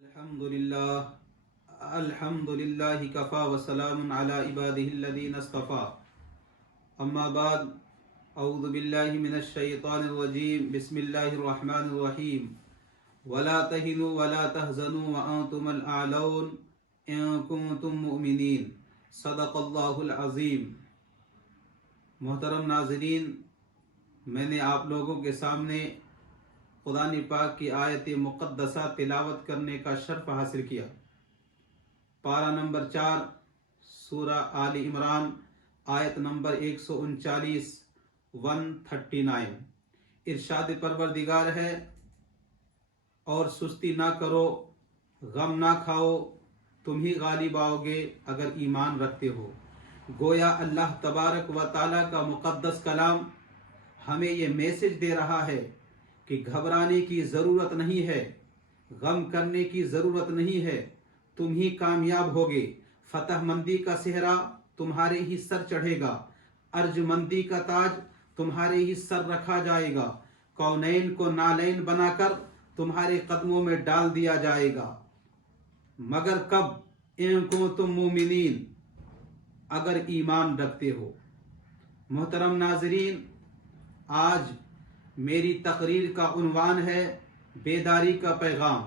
الحمد للہ کفا وسلام علی عبادہ الذین اصطفى اما بعد اعوذ باللہ من الشیطان الرجیم بسم اللہ الرحمن الرحیم ولا تہنوا ولا تحزنوا وانتم الاعلون ان کنتم مؤمنین صدق اللہ العظیم۔ محترم ناظرین، میں نے آپ لوگوں کے سامنے قرآن پاک کی آیت مقدسہ تلاوت کرنے کا شرف حاصل کیا۔ پارہ نمبر 4 سورہ آل عمران آیت نمبر 139 139۔ ارشاد پروردگار ہے، اور سستی نہ کرو، غم نہ کھاؤ، تم ہی غالب آؤ گے اگر ایمان رکھتے ہو۔ گویا اللہ تبارک و تعالیٰ کا مقدس کلام ہمیں یہ میسج دے رہا ہے کہ گھبرانے کی ضرورت نہیں ہے، غم کرنے کی ضرورت نہیں ہے، تم ہی کامیاب ہوگے۔ فتح مندی کا صحرا تمہارے ہی سر چڑھے گا، ارج مندی کا تاج تمہارے ہی سر رکھا جائے گا، کونین کو نالین بنا کر تمہارے قدموں میں ڈال دیا جائے گا، مگر کب؟ ان کنتم مومنین، اگر ایمان رکھتے ہو۔ محترم ناظرین، آج میری تقریر کا عنوان ہے بیداری کا پیغام۔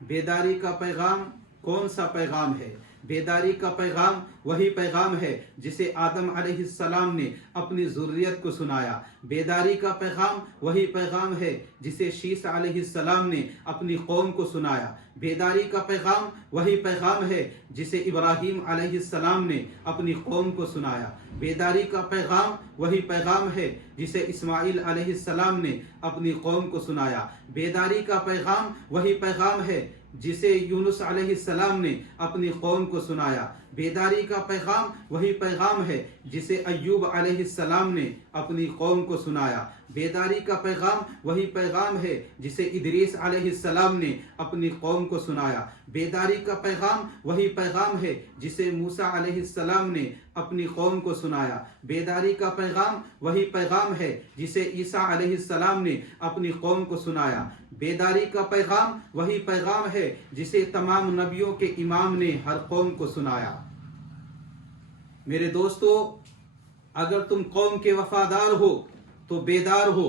بیداری کا پیغام کون سا پیغام ہے؟ بیداری کا پیغام وہی پیغام ہے جسے آدم علیہ السلام نے اپنی ذریت کو سنایا۔ بیداری کا پیغام وہی پیغام ہے جسے شیس علیہ السلام نے اپنی قوم کو سنایا۔ بیداری کا پیغام وہی پیغام ہے جسے ابراہیم علیہ السلام نے اپنی قوم کو سنایا۔ بیداری کا پیغام وہی پیغام ہے جسے اسماعیل علیہ السلام نے اپنی قوم کو سنایا۔ بیداری کا پیغام وہی پیغام ہے جسے یونس علیہ السلام نے اپنی قوم کو سنایا۔ بیداری کا پیغام وہی پیغام ہے جسے ایوب علیہ السلام نے اپنی قوم کو سنایا۔ بیداری کا پیغام وہی پیغام ہے جسے ادریس علیہ السلام نے اپنی قوم کو سنایا۔ بیداری کا پیغام وہی پیغام ہے جسے موسیٰ علیہ السلام نے اپنی قوم کو سنایا۔ بیداری کا پیغام وہی پیغام ہے جسے عیسیٰ علیہ السلام نے اپنی قوم کو سنایا۔ بیداری کا پیغام وہی پیغام ہے جسے تمام نبیوں کے امام نے ہر قوم کو سنایا۔ میرے دوستو، اگر تم قوم کے وفادار ہو تو بیدار ہو،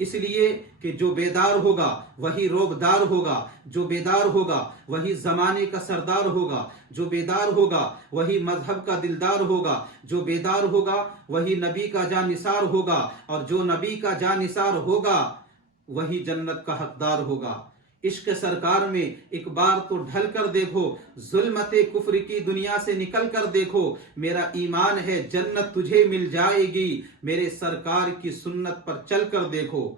اس لیے کہ جو بیدار ہوگا وہی روبدار ہوگا، جو بیدار ہوگا وہی زمانے کا سردار ہوگا، جو بیدار ہوگا وہی مذہب کا دلدار ہوگا، جو بیدار ہوگا وہی نبی کا جانثار ہوگا، اور جو نبی کا جانثار ہوگا وہی جنت کا حقدار ہوگا۔ عشق سرکار میں ایک بار تو ڈھل کر دیکھو، ظلمت کفر کی دنیا سے نکل کر دیکھو، میرا ایمان ہے جنت تجھے مل جائے گی، میرے سرکار کی سنت پر چل کر دیکھو۔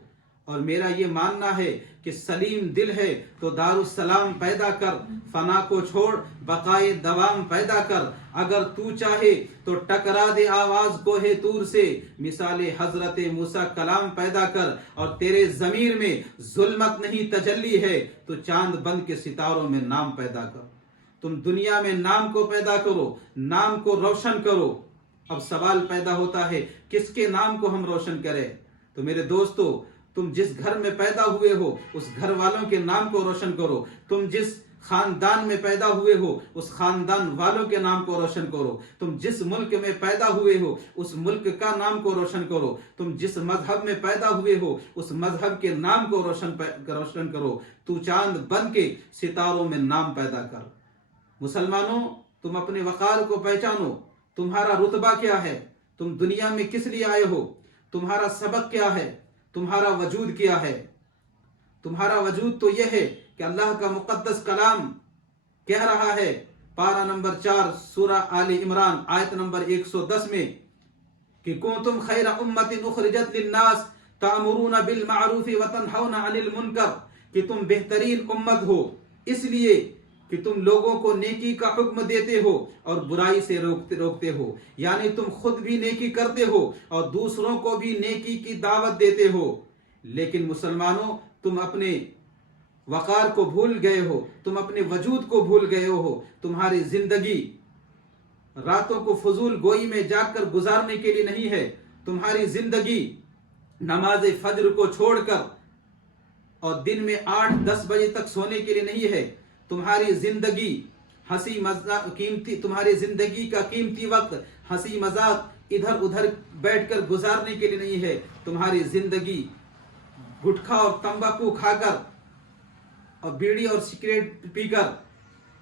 اور میرا یہ ماننا ہے کہ سلیم دل ہے تو دارالسلام پیدا کر، فنا کو چھوڑ بقائے دوام پیدا کر، اگر تو چاہے تو ٹکرا دے آواز کوہ طور سے، مثال حضرت موسیٰ کلام پیدا کر، اور تیرے ضمیر میں ظلمت نہیں تجلی ہے تو چاند بند کے ستاروں میں نام پیدا کر۔ تم دنیا میں نام کو پیدا کرو، نام کو روشن کرو۔ اب سوال پیدا ہوتا ہے کس کے نام کو ہم روشن کریں؟ تو میرے دوستو، تم جس گھر میں پیدا ہوئے ہو اس گھر والوں کے نام کو روشن کرو، تم جس خاندان میں پیدا ہوئے ہو اس خاندان والوں کے نام کو روشن کرو، تم جس ملک میں پیدا ہوئے ہو اس ملک کا نام کو روشن کرو، تم جس مذہب میں پیدا ہوئے ہو اس مذہب کے نام کو روشن کرو، تو چاند بن کے ستاروں میں نام پیدا کر۔ مسلمانوں، تم اپنے وقار کو پہچانو، تمہارا رتبہ کیا ہے، تم دنیا میں کس لیے آئے ہو، تمہارا سبق کیا ہے، تمہارا وجود کیا ہے۔ تمہارا وجود تو یہ ہے کہ اللہ کا مقدس کلام کہہ رہا ہے پارہ نمبر 4 سورہ آل عمران آیت نمبر 110 میں کہ کنتم خیر امت اخرجت للناس تأمرون بالمعروف وتنہون عن المنکر، کہ تم بہترین امت ہو اس لیے کہ تم لوگوں کو نیکی کا حکم دیتے ہو اور برائی سے روکتے ہو، یعنی تم خود بھی نیکی کرتے ہو اور دوسروں کو بھی نیکی کی دعوت دیتے ہو۔ لیکن مسلمانوں، تم اپنے وقار کو بھول گئے ہو، تم اپنے وجود کو بھول گئے ہو، تمہاری زندگی راتوں کو فضول گوئی میں جا کر گزارنے کے لیے نہیں ہے، تمہاری زندگی نماز فجر کو چھوڑ کر اور دن میں 8-10 بجے تک سونے کے لیے نہیں ہے، تمہاری زندگی ہنسی مذاق قیمتی تمہاری زندگی کا قیمتی وقت ہنسی مذاق ادھر ادھر بیٹھ کر گزارنے کے لیے نہیں ہے. تمہاری زندگی گٹکھا اور تمباکو کھا کر اور بیڑی اور سگریٹ پی کر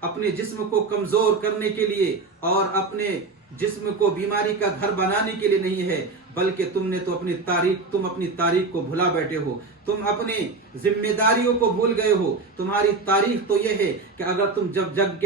اپنے جسم کو کمزور کرنے کے لیے اور اپنے جسم کو بیماری کا گھر بنانے کے لیے نہیں ہے، بلکہ تم اپنی تاریخ کو بھلا بیٹھے ہو. تم اپنے ذمہ داریوں کو بھول گئے ہو. تمہاری تاریخ تو یہ ہے کہ اگر تم جب جنگ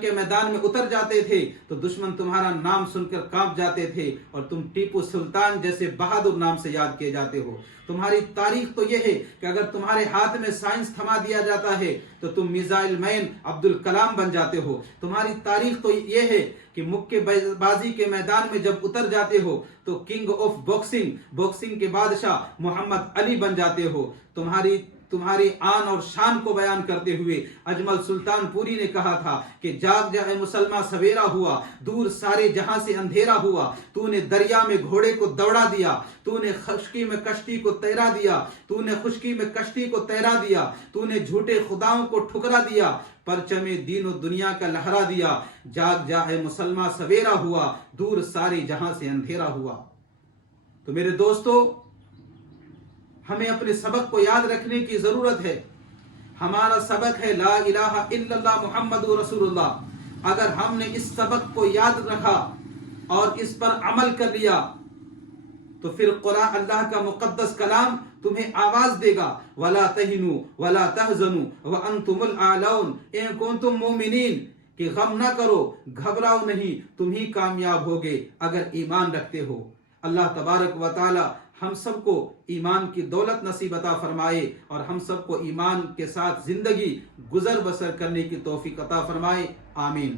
کے میدان میں اتر جاتے تھے تو دشمن تمہارا نام سن کر کانپ جاتے تھے اور تم ٹیپو سلطان جیسے بہادر نام سے یاد کیے جاتے ہو. تمہاری تاریخ تو یہ ہے کہ اگر تمہارے ہاتھ میں سائنس تھما دیا جاتا ہے تو تم میزائل مین عبد الکلام بن جاتے ہو. تمہاری تاریخ تو یہ ہے کہ مکے بازی کے میدان میں جب اتر جاتے ہو تو کنگ آف باکسنگ کے بادشاہ محمد علی بن جاتے ہو. تمہاری آن اور شان کو بیان کرتے ہوئے اجمل سلطان پوری نے کہا تھا کہ جاگ جا اے مسلمان سویرا ہوا، دور سارے جہاں سے اندھیرا ہوا. تو نے دریا میں گھوڑے کو دوڑا دیا، تو نے خشکی میں کشتی کو تیرا دیا، تو نے جھوٹے خداؤں کو ٹھکرا دیا، پرچم دین و دنیا کا لہرا دیا. جاگ جا اے مسلمان سویرا ہوا، دور سارے جہاں سے اندھیرا ہوا. تو میرے دوستو، ہمیں اپنے سبق کو یاد رکھنے کی ضرورت ہے. ہمارا سبق ہے لا الہ الا اللہ محمد رسول اللہ. اگر ہم نے اس سبق کو یاد رکھا اور اس پر عمل کر لیا تو پھر قرآن اللہ کا مقدس کلام تمہیں آواز دے گا وَلَا تَهِنُوا وَلَا تَحْزَنُوا وَأَنْتُمُ الْأَعْلَوْنَ إِن كُنتُم مُؤْمِنِينَ، کہ غم نہ کرو، گھبراؤ نہیں، تم ہی کامیاب ہوگے اگر ایمان رکھتے ہو. اللہ تبارک و تعالی ہم سب کو ایمان کی دولت نصیب عطا فرمائے اور ہم سب کو ایمان کے ساتھ زندگی گزر بسر کرنے کی توفیق عطا فرمائے. آمین.